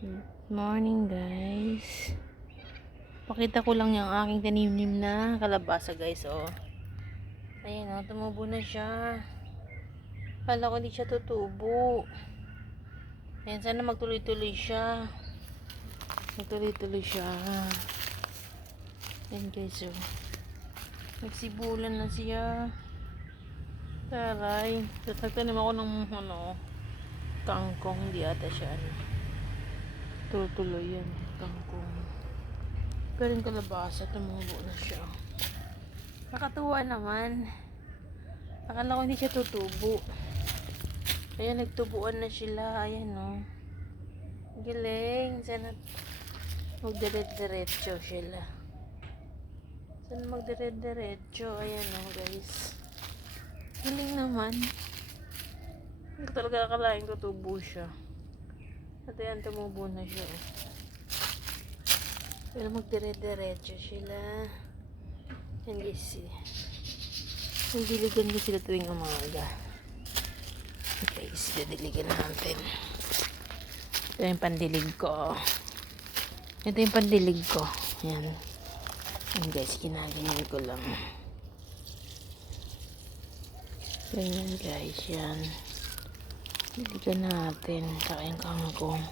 Good morning guys. Pakita ko lang yung aking tanim na kalabasa guys. Oh. Ayan oh, tumubo na siya. Kala ko hindi siya tutubo. Ayan, sana magtuloy-tuloy siya. Magtuloy-tuloy siya. Ayan guys oh. Nagsibulan na siya. Taray. Nagtanim ako ng kangkong. Hindi ata siya tutuloy yan. Kangkong. Pero yung kalabasa, tumubo na siya. Nakatuwa naman. Akala ko hindi siya tutubo. Ayan, nagtubuan na sila. Ayan, no. Galing. Sana magdiret-diretso sila. Sana magdiret-diretso. Ayan, no, guys. Galing naman. Hindi ko talaga akalain tutubo siya. At ayan, tumubo na siya. Pero magdiret-diretso sila. And guys, diligan ko sila tuwing umaga. Okay, sila diligan natin. Ito yung pandilig ko. Ito yung pandilig ko. Ayan. Ayan guys, kinaganyan ko lang. Ganyan guys, yan. Diligan natin. Saka yung kangkong.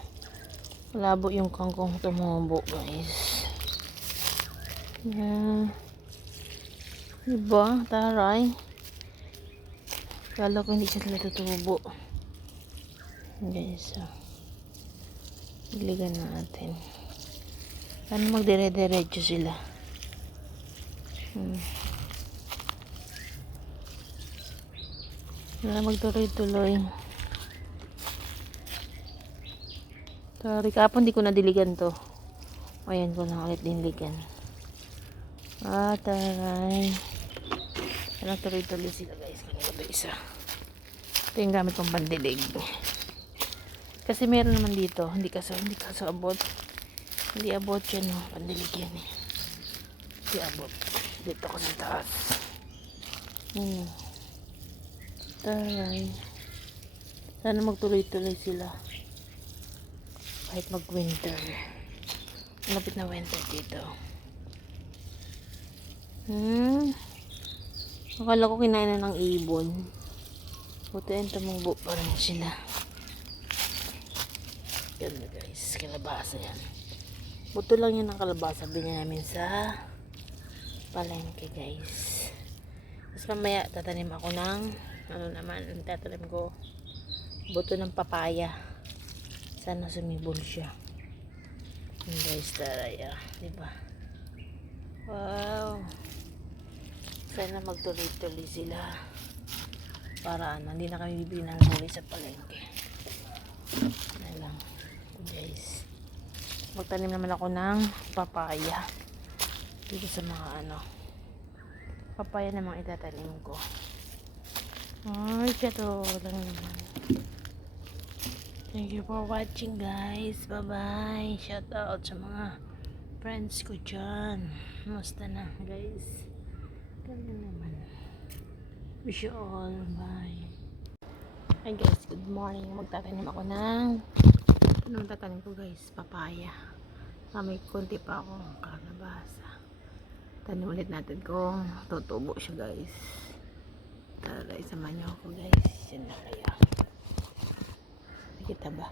Malabo yung kangkong tumubo guys. Yan. Diba? Taray. Kala ko hindi siya sila tutubo. Guys, so. Diligan natin. Paano magdire-diretso sila? Wala magtuloy-tuloy. Sorry, kapon di ko nadiligan to. Ayan ko lang ulit diligan. Taray. Wala tuloy-tuloy sila guys. Ito isa. Ito yung gamit kong pandilig. Kasi meron naman dito. Hindi kaso abot. Hindi abot yan. No? Pandilig yan eh. Hindi abot. Dito ko sa taas. Taray. Sana magtuloy-tuloy sila. Kahit mag-winter. Malapit na winter dito. Akala ko kinain na ng ibon. Buti yan, tumubo pa rin sila. Yan guys, kalabasa yan. Buto lang yan ng kalabasa. Bili namin sa palengke guys. Tapos mamaya tatanim ako ng tatanim ko buto ng papaya. Sana sumibol siya. Yan guys, taray diba? Wow. Sana magtuloy-tuloy sila. Para hindi na kami bibili ng gulay sa palengke. Na lang guys. Magtanim naman ako ng papaya. Dito sa mga papaya namang itatanim ko. Ay, ito lang naman. Thank you for watching guys. Bye bye. Shout out sa mga friends ko dyan. Musta na guys? Ganun naman. Wish you all. Bye. Hi guys, good morning. Magtatanim ako ng anong tatanim ko guys? Papaya. May konti pa akong kalabasa. Tanim ulit natin kung tutubo siya guys. Tara, isamahan niyo ako guys. Yan na kaya. Nakita ba?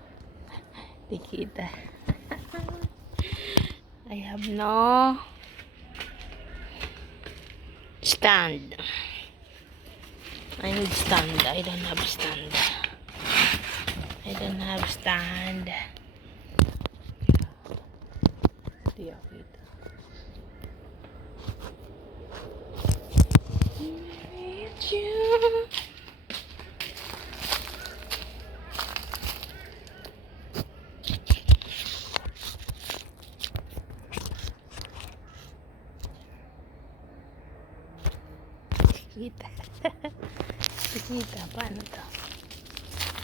Nakita. I have no stand. I need stand. I don't have stand. I don't have stand. Hindi ako kita. Kita. Kita. Paano to?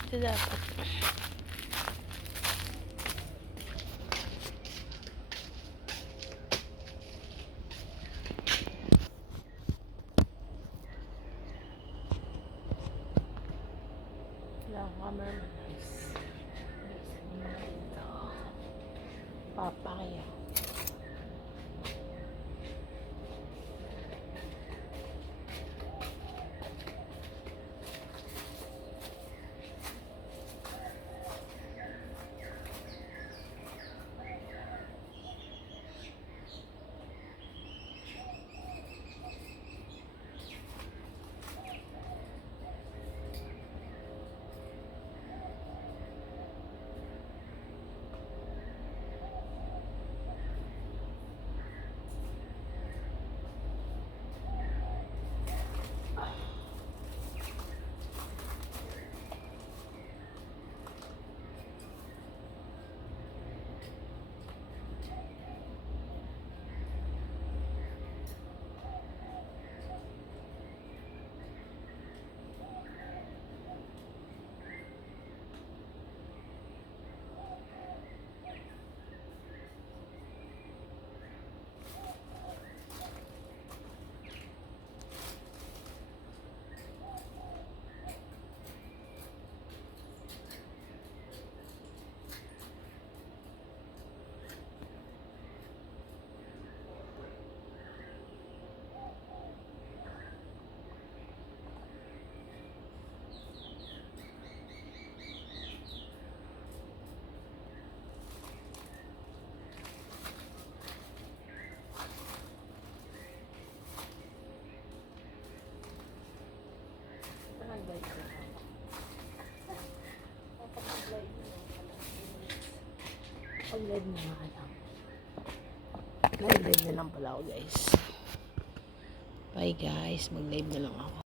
Ito dapat. Wala akong camera. Nice. Papaya. Pag-live na lang lang. Live na lang pala ako guys. Bye guys. Mag-live na lang ako.